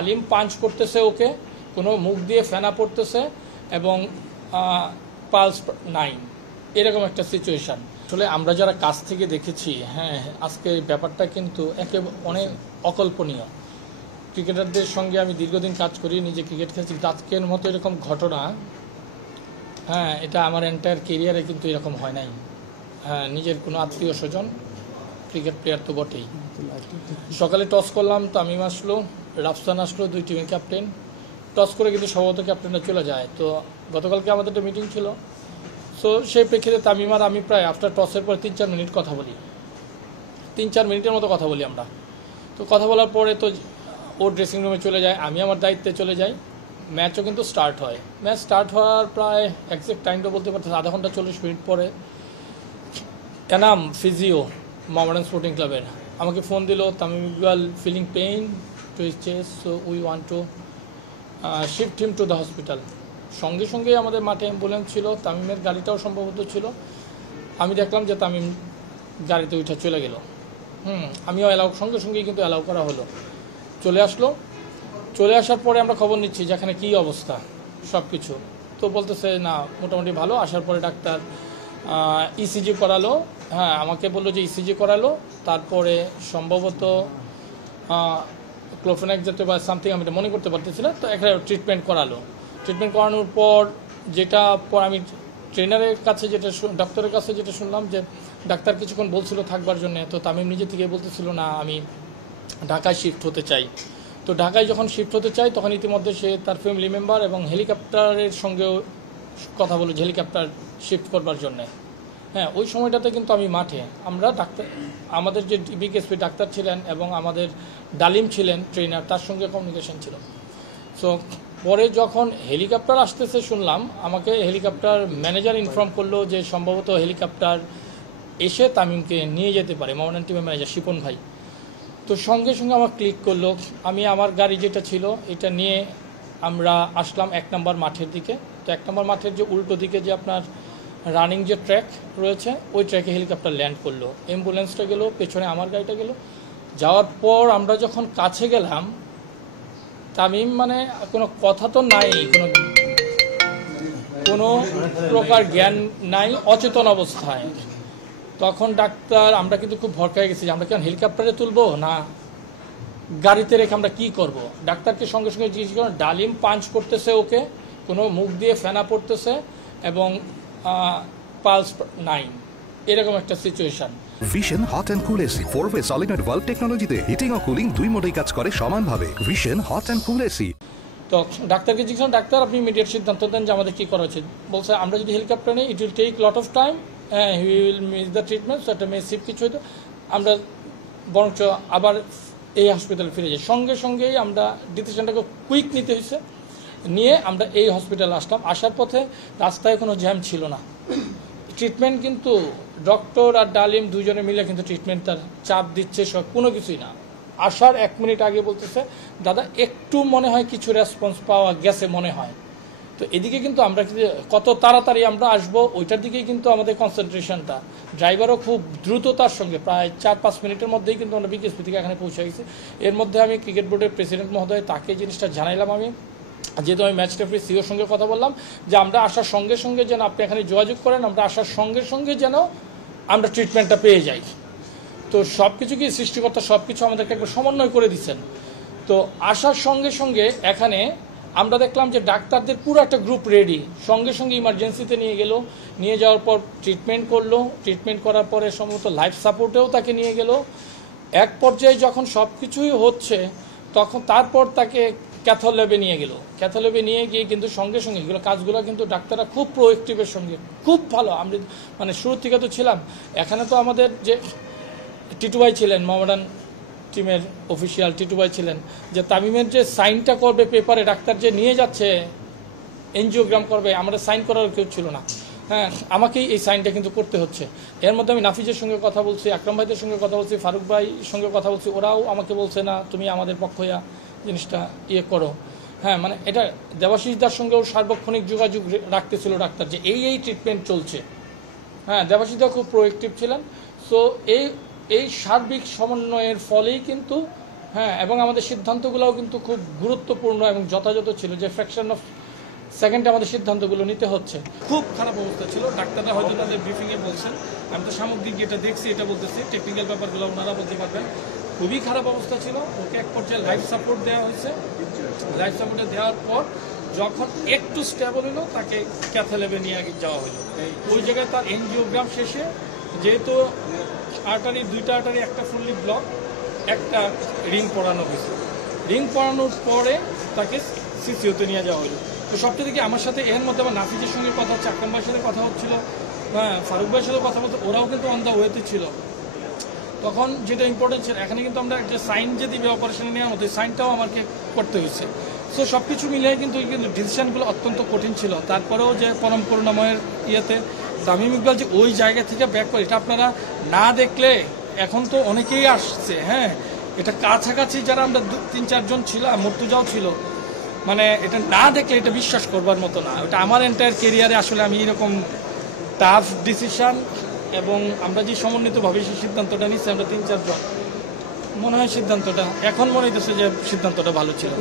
তালিম পাঞ্চ করতেছে ওকে, কোনো মুখ দিয়ে ফেনা পড়তেছে এবং পালস নাই, এরকম একটা সিচুয়েশান। আসলে আমরা যারা কাছ থেকে দেখেছি, হ্যাঁ, আজকে ব্যাপারটা কিন্তু অনেক অকল্পনীয়। ক্রিকেটারদের সঙ্গে আমি দীর্ঘদিন কাজ করি, নিজে ক্রিকেট খেলছি, আজকের মতো এরকম ঘটনা, হ্যাঁ, এটা আমার এন্টায়ার কেরিয়ারে কিন্তু এরকম হয় নাই। হ্যাঁ, নিজের কোনো আত্মীয় স্বজন ক্রিকেট প্লেয়ার তো বটেই। সকালে টস করলাম, তামিম আসলো, রাফসান আসলো, দুই টিমের ক্যাপ্টেন। টস করে কিন্তু সম্ভবত ক্যাপ্টেনরা চলে যায়। তো গতকালকে আমাদের একটা মিটিং ছিল, সো সেই প্রেক্ষিতে তামিম আর আমি প্রায় আফটার টসের পর 3-4 মিনিট কথা বলি, 3-4 মিনিটের মতো কথা বলি আমরা। তো কথা বলার পরে তো ও ড্রেসিং রুমে চলে যায়, আমি আমার দায়িত্বে চলে যাই। ম্যাচও কিন্তু স্টার্ট হয়। ম্যাচ স্টার্ট হওয়ার প্রায় এক্সাক্ট টাইমটা বলতে পারতেছে আধা ঘন্টা 40 মিনিট পরে এনাম ফিজিও মোহামেডান স্পোর্টিং ক্লাবের আমাকে ফোন দিল, Tamim Iqbal feeling pain to his chest, so we want to shift him to the hospital. সঙ্গে সঙ্গেই আমাদের মাঠে অ্যাম্বুলেন্স ছিল, তামিমের গাড়িটাও সম্ভবত ছিল। আমি দেখলাম যে তামিম গাড়িতে উঠে চলে গেল। আমিও সঙ্গে সঙ্গেই কিন্তু অ্যালাউ করা হলো, চলে আসলো। চলে আসার পরে আমরা খবর নিচ্ছি যেখানে কী অবস্থা সব কিছু। তো বলতেছে না, মোটামুটি ভালো। আসার পরে ডাক্তার ইসিজি করালো, হ্যাঁ, আমাকে বললো যে ইসিজি করালো, তারপরে সম্ভবত ক্লোফেনাক জাতীয় বা সামথিং, আমি এটা মনে করতে পারতেছি না। তো একটা ট্রিটমেন্ট করালো। ট্রিটমেন্ট করানোর পর যেটা আমি ট্রেনারের কাছে ডক্টরের কাছে যেটা শুনলাম যে ডাক্তার কিছুক্ষণ বলছিল থাকবার জন্য। তো তামিম নিজে থেকে বলতেছিল না, আমি ঢাকায় শিফট হতে চাই। তো ঢাকায় যখন শিফট হতে চাই তখন ইতিমধ্যে সে তার ফ্যামিলি মেম্বার এবং হেলিকপ্টারের সঙ্গেও কথা বলে হেলিকপ্টার শিফট করবার জন্যে। হ্যাঁ, ওই সময়টাতে কিন্তু আমি মাঠে, আমরা ডাক্তার, আমাদের যে বিকেএসপি ডাক্তার ছিলেন এবং আমাদের ডালিম ছিলেন ট্রেনার, তার সঙ্গে কমিউনিকেশন ছিল। সো পরে যখন হেলিকপ্টার আসতেছে শুনলাম, আমাকে হেলিকপ্টার ম্যানেজার ইনফর্ম করলো যে সম্ভবত হেলিকপ্টার এসে তামিমকে নিয়ে যেতে পারে, মোহামেডান টিমের ম্যানেজার শিপন ভাই। তো সঙ্গে সঙ্গে আমার ক্লিক করলো, আমি আমার গাড়ি যেটা ছিল এটা নিয়ে আমরা আসলাম 1 নম্বর মাঠের দিকে। তো 1 নম্বর মাঠের যে উল্টো দিকে যে আপনার রানিং যে ট্র্যাক রয়েছে, ওই ট্র্যাকে হেলিকপ্টার ল্যান্ড করলো, অ্যাম্বুলেন্সটা গেলো, পেছনে আমার গাড়িটা গেলো। যাওয়ার পর আমরা যখন কাছে গেলাম, তামিম মানে কোনো কথা তো নাই, কোনো প্রকার জ্ঞান নাই, অচেতন অবস্থায়। তখন ডাক্তার, আমরা কিন্তু খুব ভরকায় গেছি যে আমরা কেন হেলিকপ্টারে তুলবো না গাড়িতে রেখে আমরা কী করব। ডাক্তারকে সঙ্গে সঙ্গে জিজ্ঞেস করেন, ডালিম পাঞ্চ করতেছে ওকে, কোনো মুখ দিয়ে ফেনা পড়তেছে এবং পালস নাই, এরকম একটা situation. Vision hot and cool AC 4-way solenoid valve টেকনোলজিতে হিটিং ও কুলিং দুই মোডেই কাজ করে সমানভাবে। Vision hot and cool AC. তো ডাক্তারকে জিজ্ঞেস করেন, ডাক্তার আপনি ইমিডিয়েট সিদ্ধান্ত দেন যে আমাদের কী করা উচিত। বলছে আমরা যদি হেলিকপ্টার নিই, it will take lot of time, he will miss the treatment, সেটা মেসিভ কিছু হতো, আমরা বরঞ্চ আবার এই হসপিটালে ফিরে যাই। সঙ্গে সঙ্গেই আমরা ডিসিশনটাকে কুইক নিতে হয়েছে, নিয়ে আমরা এই হসপিটালে আসলাম। আসার পথে রাস্তায় কোনো জ্যাম ছিল না। ট্রিটমেন্ট কিন্তু ডক্টর আর ডালিম দুজনে মিলে কিন্তু ট্রিটমেন্ট তার চাপ দিচ্ছে, সব কোনো কিছুই না। আসার 1 মিনিট আগে বলতেছে, দাদা একটু মনে হয় কিছু রেসপন্স পাওয়া গেছে মনে হয়। তো এদিকে কিন্তু আমরা কত তাড়াতাড়ি আমরা আসবো ওইটার দিকেই কিন্তু আমাদের কনসেন্ট্রেশনটা। ড্রাইভারও খুব দ্রুততার সঙ্গে প্রায় 4-5 মিনিটের মধ্যেই কিন্তু আমরা বিকেএসপি থেকে এখানে পৌঁছে গেছি। এর মধ্যে আমি ক্রিকেট বোর্ডের প্রেসিডেন্ট মহোদয়, তাকে জিনিসটা জানাইলাম। আমি যেহেতু আমি ম্যাচ রেফারি সিওর সঙ্গে কথা বললাম যে আমরা আসার সঙ্গে সঙ্গে যেন আপনি এখানে যোগাযোগ করেন, আমরা আসার সঙ্গে সঙ্গে যেন আমরা ট্রিটমেন্টটা পেয়ে যাই। তো সব কিছু কি সৃষ্টিকর্তা সব কিছু আমাদেরকে একবার সমন্বয় করে দিচ্ছেন। তো আসার সঙ্গে সঙ্গে এখানে আমরা দেখলাম যে ডাক্তারদের পুরো একটা গ্রুপ রেডি, সঙ্গে সঙ্গে ইমার্জেন্সিতে নিয়ে গেল, নিয়ে যাওয়ার পর ট্রিটমেন্ট করলো। ট্রিটমেন্ট করার পরে সম্ভবত লাইফ সাপোর্টেও তাকে নিয়ে গেল। এক পর্যায়ে যখন সব কিছুই হচ্ছে তখন তারপর তাকে ক্যাথোল্যাবে নিয়ে গেল। ক্যাথোল্যাবে নিয়ে গিয়ে কিন্তু সঙ্গে সঙ্গে এগুলো কাজগুলো কিন্তু ডাক্তাররা খুব প্রোয়েক্টিভের সঙ্গে, খুব ভালো। আমরা মানে শুরুর থেকে তো ছিলাম। এখানে তো আমাদের যে টিটু ভাই ছিলেন, মোহামেডান টিমের অফিসিয়াল টিটু ভাই ছিলেন, যে তামিমের যে সাইনটা করবে পেপারে, ডাক্তার যে নিয়ে যাচ্ছে এনজিওগ্রাম করবে, আমরা সাইন করার কেউ ছিল না। হ্যাঁ, আমাকেই এই সাইনটা কিন্তু করতে হচ্ছে। এর মধ্যে আমি নাফিজের সঙ্গে কথা বলছি, আকরাম ভাইদের সঙ্গে কথা বলছি, ফারুক ভাইয়ের সঙ্গে কথা বলছি, ওরাও আমাকে বলছে না তুমি আমাদের পক্ষয়া জিনিসটা করো। হ্যাঁ, মানে এটা দেবাশিসদার সঙ্গেও সার্বক্ষণিক যোগাযোগ রাখতেছিল ডাক্তার যে এই ট্রিটমেন্ট চলছে। হ্যাঁ, দেবাশিসদা খুব প্রোয়েক্টিভ ছিলেন। সো এই সার্বিক সমন্বয়ের ফলেই কিন্তু হ্যাঁ, এবং আমাদের সিদ্ধান্তগুলোও কিন্তু খুব গুরুত্বপূর্ণ এবং যথাযথ ছিল, যে ফ্র্যাকশন অফ সেকেন্ডে আমাদের সিদ্ধান্তগুলো নিতে হচ্ছে। খুব খারাপ অবস্থা ছিল, ডাক্তাররা হয়তো তাদের ব্রিফিংয়ে বলছেন, আমি তো সামগ্রিক যেটা দেখছি এটা বলতেছি, টেকনিক্যাল ব্যাপারগুলো ওনারা বলতে পারবেন। খুবই খারাপ অবস্থা ছিল, ওকে এক পর্যায়ে লাইফ সাপোর্ট দেওয়া হয়েছে। লাইফ সাপোর্টে দেওয়ার পর যখন একটু স্টেবল হলো তাকে ক্যাথল্যাবে নিয়ে যাওয়া হলো। ওই জায়গায় তার এনজিওগ্রাম শেষে, যেহেতু আর্টারি, দুইটা আর্টারি, একটা ফুললি ব্লক, একটা রিং পরানো হয়েছে। রিং পরানোর পরে তাকে সিসিওতে নিয়ে যাওয়া হলো। তো সবচেয়ে দেখি আমার সাথে এর মধ্যে আমার নাফিজের সঙ্গে কথা হচ্ছে, আকরাম ভাইয়ের সাথে কথা হচ্ছিল, হ্যাঁ ফারুক ভাইয়ের সাথে কথা বলতে, ওরাও কিন্তু অন দ্য ওয়েতে ছিল। তখন যেটা ইম্পর্টেন্ট ছিল, এখানে কিন্তু আমরা একটা সাইন যে দিবে অপারেশনে নেওয়ার মতো, সাইনটাও আমাকে করতে হয়েছে। সো সব কিছু মিলিয়ে কিন্তু ডিসিশনগুলো অত্যন্ত কঠিন ছিল। তারপরেও যে পরম করুণাময়ের ইয়েতে তামিম ইকবাল যে ওই জায়গা থেকে ব্যাক করে, এটা আপনারা না দেখলে, এখন তো অনেকেই আসছে, হ্যাঁ এটা কাছাকাছি যারা আমরা 3-4 জন ছিলাম, মর্তুজাও ছিল, মানে এটা না দেখলে এটা বিশ্বাস করবার মতো না। এটা আমার এন্টায়ার কেরিয়ারে আসলে আমি এরকম টাফ ডিসিশন এবং আমরা যে সমন্বিতভাবে সেই সিদ্ধান্তটা নিচ্ছি আমরা 3-4 জন, মনে হয় সিদ্ধান্তটা এখন মনে হইতেছে যে সিদ্ধান্তটা ভালো ছিল।